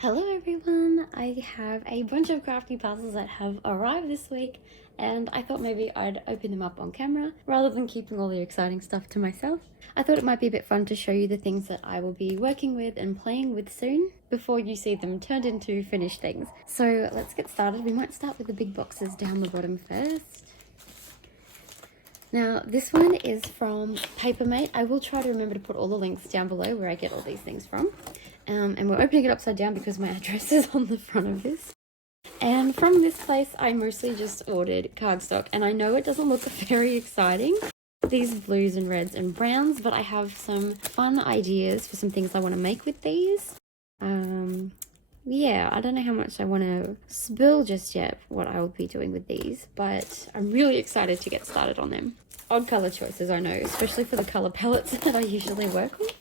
Hello everyone! I have a bunch of crafty puzzles that have arrived this week and I thought maybe I'd open them up on camera rather than keeping all the exciting stuff to myself. I thought it might be a bit fun to show you the things that I will be working with and playing with soon before you see them turned into finished things. So let's get started. We might start with the big boxes down the bottom first. Now this one is from Papermate. I will try to remember to put all the links down below where I get all these things from. And we're opening it upside down because my address is on the front of this. And from this place, I mostly just ordered cardstock. And I know it doesn't look very exciting, these blues and reds and browns, but I have some fun ideas for some things I want to make with these. Yeah, I don't know how much I want to spill just yet what I will be doing with these, but I'm really excited to get started on them. Odd color choices, I know, especially for the color palettes that I usually work with.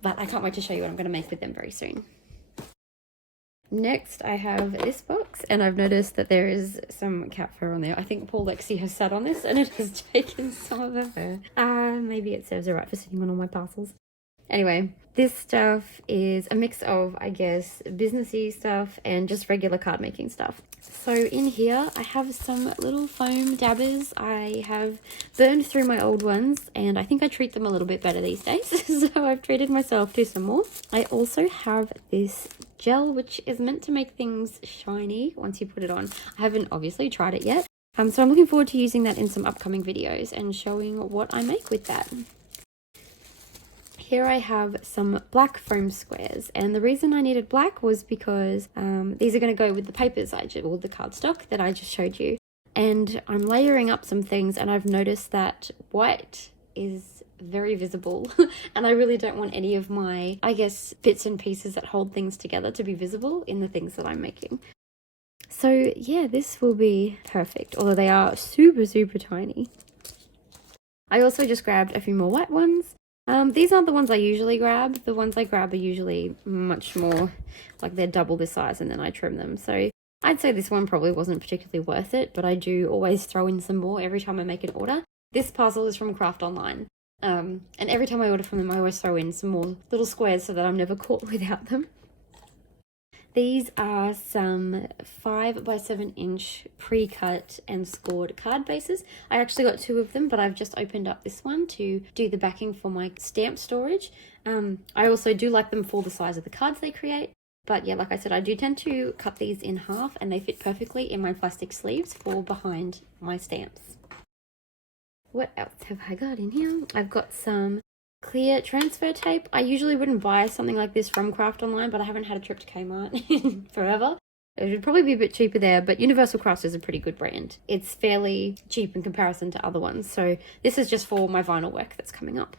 But I can't wait to show you what I'm going to make with them very soon. Next, I have this box, and I've noticed that there is some cat fur on there. I think poor Lexi has sat on this, and it has taken some of her fur. Maybe it serves her right for sitting on all my parcels. Anyway, this stuff is a mix of, I guess, businessy stuff and just regular card making stuff. So in here, I have some little foam dabbers. I have burned through my old ones and I think I treat them a little bit better these days. So I've treated myself to some more. I also have this gel, which is meant to make things shiny once you put it on. I haven't obviously tried it yet. So I'm looking forward to using that in some upcoming videos and showing what I make with that. Here I have some black foam squares, and the reason I needed black was because these are going to go with the papers or the cardstock that I just showed you. And I'm layering up some things, and I've noticed that white is very visible and I really don't want any of my, I guess, bits and pieces that hold things together to be visible in the things that I'm making. So yeah, this will be perfect, although they are super tiny. I also just grabbed a few more white ones. These aren't the ones I usually grab. The ones I grab are usually much more, like they're double the size and then I trim them. So I'd say this one probably wasn't particularly worth it, but I do always throw in some more every time I make an order. This parcel is from Craft Online. And every time I order from them, I always throw in some more little squares so that I'm never caught without them. These are some 5 by 7 inch pre-cut and scored card bases. I actually got 2 of them, but I've just opened up this one to do the backing for my stamp storage. I also do like them for the size of the cards they create. But yeah, like I said, I do tend to cut these in half and they fit perfectly in my plastic sleeves for behind my stamps. What else have I got in here? I've got some clear transfer tape. I usually wouldn't buy something like this from Craft Online, but I haven't had a trip to Kmart in forever. It would probably be a bit cheaper there, but Universal Crafts is a pretty good brand. It's fairly cheap in comparison to other ones, so this is just for my vinyl work that's coming up.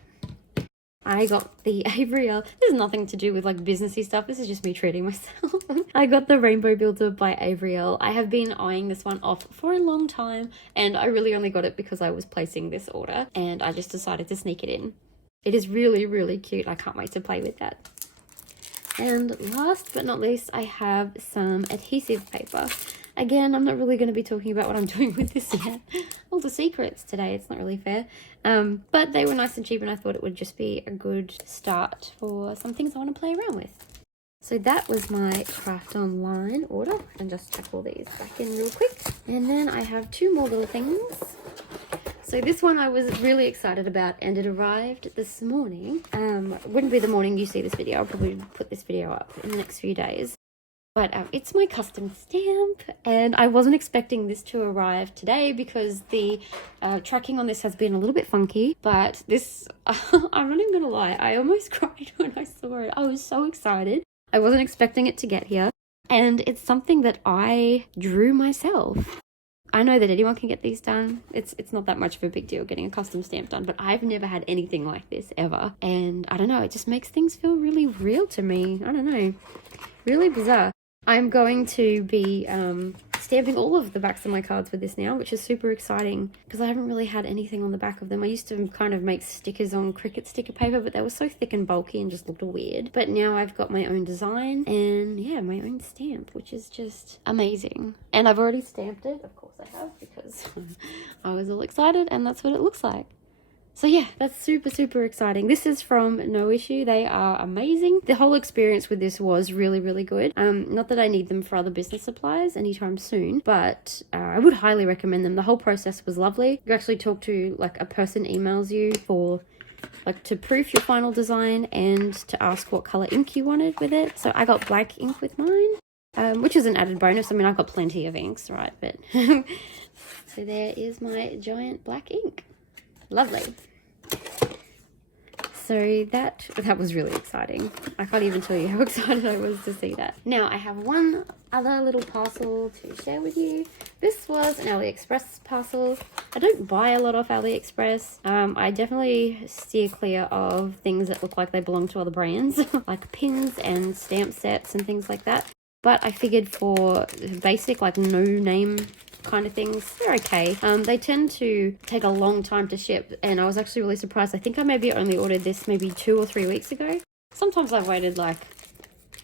I got the Avriel. This has nothing to do with like businessy stuff. This is just me treating myself. I got the Rainbow Builder by Avriel. I have been eyeing this one off for a long time, and I really only got it because I was placing this order, and I just decided to sneak it in. It is really cute. I can't wait to play with that. And last but not least, I have some adhesive paper. Again, I'm not really going to be talking about what I'm doing with this yet. All the secrets today, it's not really fair. But they were nice and cheap and I thought it would just be a good start for some things I want to play around with. So that was my Craft Online order. And just chuck all these back in real quick. And then I have 2 more little things. So this one I was really excited about and it arrived this morning. It wouldn't be the morning you see this video. I'll probably put this video up in the next few days. But it's my custom stamp and I wasn't expecting this to arrive today because the tracking on this has been a little bit funky. But this, I'm not even going to lie, I almost cried when I saw it. I was so excited. I wasn't expecting it to get here. And it's something that I drew myself. I know that anyone can get these done. It's not that much of a big deal getting a custom stamp done, but I've never had anything like this ever. And I don't know, it just makes things feel really real to me. I don't know, really bizarre. I'm going to be stamping all of the backs of my cards with this now, which is super exciting because I haven't really had anything on the back of them. I used to kind of make stickers on Cricut sticker paper, but they were so thick and bulky and just looked weird. But now I've got my own design and yeah, my own stamp, which is just amazing. And I've already stamped it, of course I have, because I was all excited and that's what it looks like. So yeah, that's super, super exciting. This is from No Issue. They are amazing. The whole experience with this was really, really good. Not that I need them for other business supplies anytime soon, but I would highly recommend them. The whole process was lovely. You actually talk to like a person emails you for like to proof your final design and to ask what color ink you wanted with it. So I got black ink with mine, which is an added bonus. I mean, I've got plenty of inks, right? But so there is my giant black ink. Lovely. So that was really exciting. I can't even tell you how excited I was to see that. Now I have one other little parcel to share with you. This was an AliExpress parcel. I don't buy a lot off AliExpress. I definitely steer clear of things that look like they belong to other brands, like pins and stamp sets and things like that. But I figured for basic, like no name kind of things, they're okay. They tend to take a long time to ship, and I was actually really surprised. I think I maybe only ordered this maybe 2 or 3 weeks ago. Sometimes I've waited like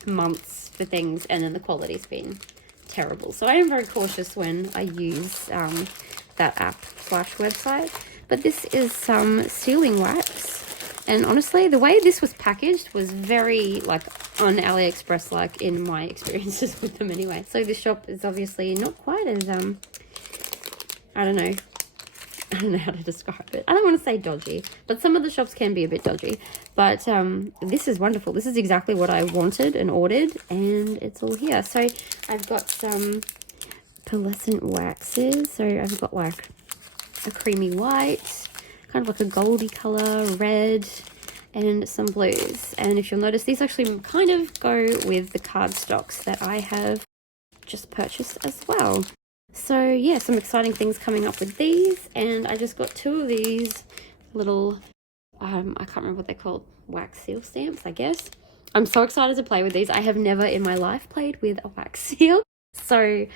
months for things and then the quality's been terrible. So I am very cautious when I use that app / website. But this is some sealing wax. And honestly, the way this was packaged was very like on AliExpress, like in my experiences with them anyway. So this shop is obviously not quite as, I don't know how to describe it. I don't want to say dodgy, but some of the shops can be a bit dodgy. But this is wonderful. This is exactly what I wanted and ordered, and it's all here. So I've got some pearlescent waxes. So I've got like a creamy white, kind of like a goldy color, red, and some blues. And if you'll notice, these actually kind of go with the cardstocks that I have just purchased as well. So yeah, some exciting things coming up with these. And I just got 2 of these little, I can't remember what they're called, wax seal stamps, I guess. I'm so excited to play with these. I have never in my life played with a wax seal. So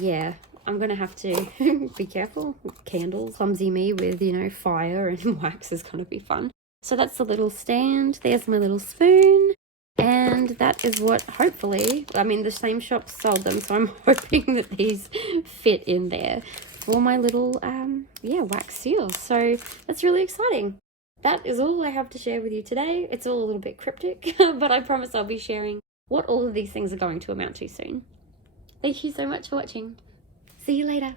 yeah, I'm going to have to be careful. Candles, clumsy me with, you know, fire and wax is going to be fun. So that's the little stand. There's my little spoon. And that is what hopefully, I mean, the same shop sold them. So I'm hoping that these fit in there for my little, wax seal. So that's really exciting. That is all I have to share with you today. It's all a little bit cryptic, but I promise I'll be sharing what all of these things are going to amount to soon. Thank you so much for watching. See you later.